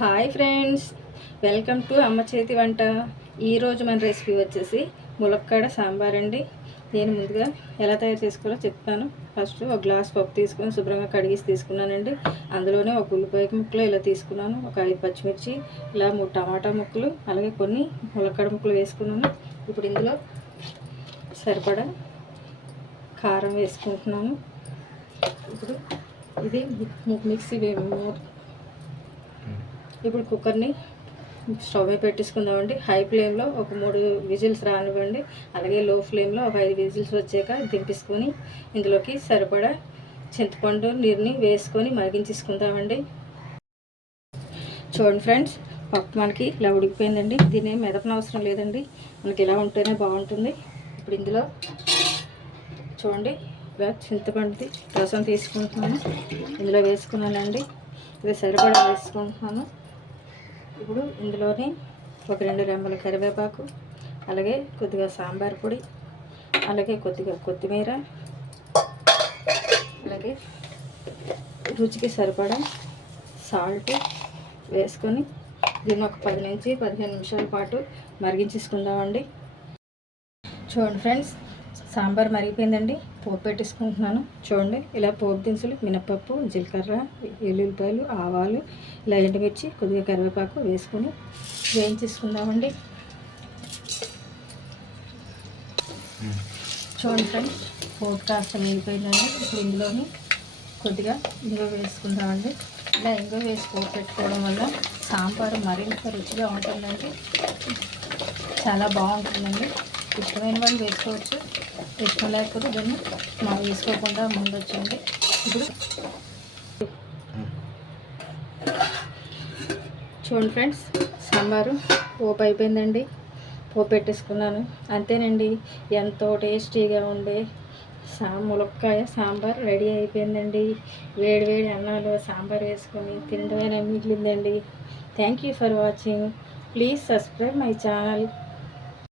Hi friends, welcome to అమ్మ చేతి వంట. ఈరోజు మన రెసిపీ వచ్చేసి ములక్కాడ సాంబార్ అండి. నేను ముందుగా ఎలా తయారు చేసుకోవాలో చెప్తాను. ఫస్ట్ ఒక గ్లాస్ పప్పు తీసుకొని శుభ్రంగా కడిగేసి తీసుకున్నానండి. అందులోనే ఒక ఉల్లిపాయ ముక్కలు ఇలా తీసుకున్నాను, ఒక 5 పచ్చిమిర్చి, ఇలా 3 టమాటా ముక్కలు, అలాగే కొన్ని ములక్కాడ ముక్కలు వేసుకున్నాను. ఇప్పుడు ఇందులో సరిపడా కారం వేసుకుంటున్నాను. ఇప్పుడు ఇది మిక్సీ ఇప్పుడు కుక్కర్ని స్టవ్ మీద పెట్టేసుకుందామండి. హై ఫ్లేమ్లో ఒక 3 విజిల్స్ రానివ్వండి. అలాగే లో ఫ్లేమ్లో ఒక 5 విజిల్స్ వచ్చాక దింపేసుకొని ఇందులోకి సరిపడా చింతపండు నీరుని వేసుకొని మరిగించేసుకుందామండి. చూడండి ఫ్రెండ్స్, పప్పు మనకి ఇలా ఉడికిపోయిందండి. దీన్ని మెదపనవసరం లేదండి, మనకి ఇలా ఉంటేనే బాగుంటుంది. ఇప్పుడు ఇందులో చూడండి, ఇలా చింతపండుది రసం తీసుకుంటున్నాను, ఇందులో వేసుకున్నానండి. ఇది సరిపడా వేసుకుంటున్నాను. ఇప్పుడు ఇందులోనే ఒక 2 రెమ్మల కరివేపాకు, అలాగే కొద్దిగా సాంబార్ పొడి, అలాగే కొద్దిగా కొత్తిమీర, అలాగే రుచికి సరిపడా సాల్ట్ వేసుకొని దీన్ని ఒక 10 నుంచి 15 నిమిషాల పాటు మరిగించేసుకుందామండి. చూడండి ఫ్రెండ్స్, సాంబార్ మరిగిపోయిందండి. పోపు పెట్టేసుకుంటున్నాను. చూడండి, ఇలా పోపు దినుసులు మినపప్పు, జీలకర్ర, ఎల్లుల్లిపాయలు, ఆవాలు, ఇలా ఎండుమిర్చి, కొద్దిగా కరివేపాకు వేసుకొని వేయించేసుకుందామండి. చూడండి ఫ్రెండ్స్, పోపు కాస్త వేగిపోయిందండి. ఇప్పుడు ఇందులోని కొద్దిగా ఇంగువ వేసుకుందామండి. ఇలా ఇంగువ వేసి పోపు పెట్టుకోవడం వల్ల సాంబారు మరింత రుచిగా ఉంటుందండి, చాలా బాగుంటుందండి. ఇష్టమైన వాళ్ళు వేసుకోవచ్చు, ఇష్టం లేకపోతే దాన్ని వేసుకోకుండా ఉండొచ్చండి. ఇప్పుడు చూడండి ఫ్రెండ్స్, సాంబారు పోపు అయిపోయిందండి. పోపు పెట్టేసుకున్నాను. అంతేనండి, ఎంతో టేస్టీగా ఉండే ములక్కాయ సాంబార్ రెడీ అయిపోయిందండి. వేడి వేడి అన్నంలో సాంబార్ వేసుకొని తినడమే మిగిలిందండి. Thank you for watching. Please subscribe my channel.